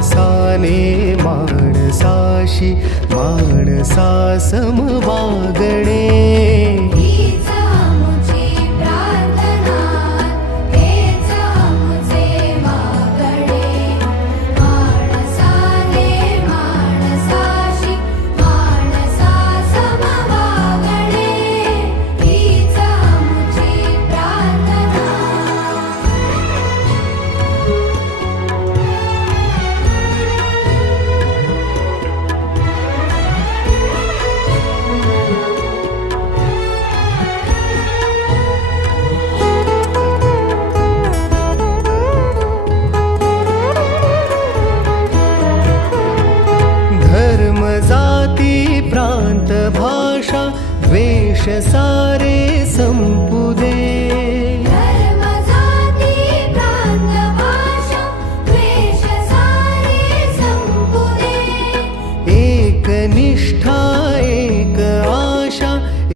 माणसाने माणसाशी माणसा सम वागणे जाती प्रांत भाषा द्वेष सारे संपू दे धर्म जाती प्रांत भाषा द्वेष सारे संपू दे एक निष्ठा